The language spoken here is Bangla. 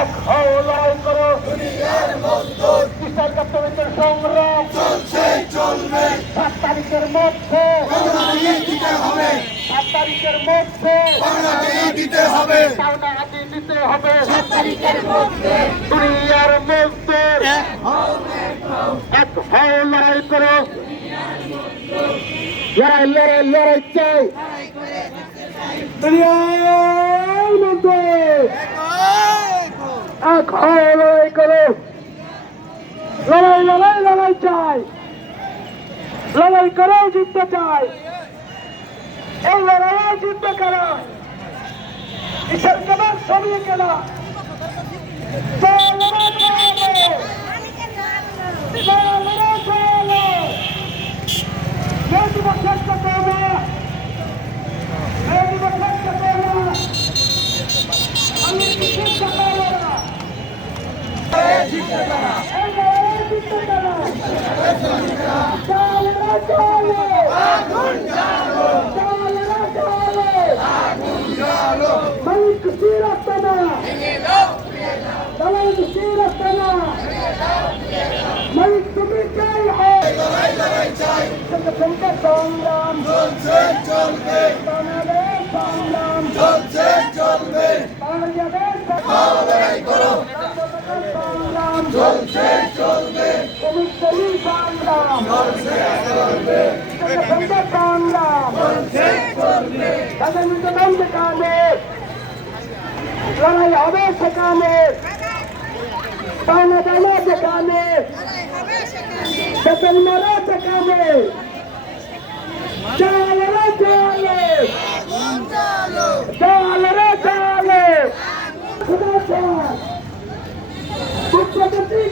এক হও লড়াই করো। কিষাণ কার্যকর্তার সংগ্রাম। সাত তারিখের মধ্যে। সাত তারিখের মধ্যে। পাওনা হাতে দিতে হবে। দুনিয়ার মধ্যে। এক হও লড়াই করো। লড়াই লড়াই লড়াই চাই। দুনিয়ার এক হও লড়াই করো। লড়াই লড়াই লড়াই চাই। লড়াই করে জিততে চাই। এই লড়াইয়ে জিততে কারা? কিসের কেনা সরিয়ে কেনা মিষ্টির আস্তানা দালাল মিষ্টির আস্তানা মালিক তুমি চাই চলতে সংগ্রাম। চলছে চলবে। বানাবে সংগ্রাম। চলছে চলবে। লড়াই করো। চলছে চলবে। সংগ্রাম চলছে চলবে। সংগ্রাম। চলছে हवे पाण्याच्या कामे सकलमाराचे कामे चालरे चाले चालरे चाले खुदाचा. कुठच्या गती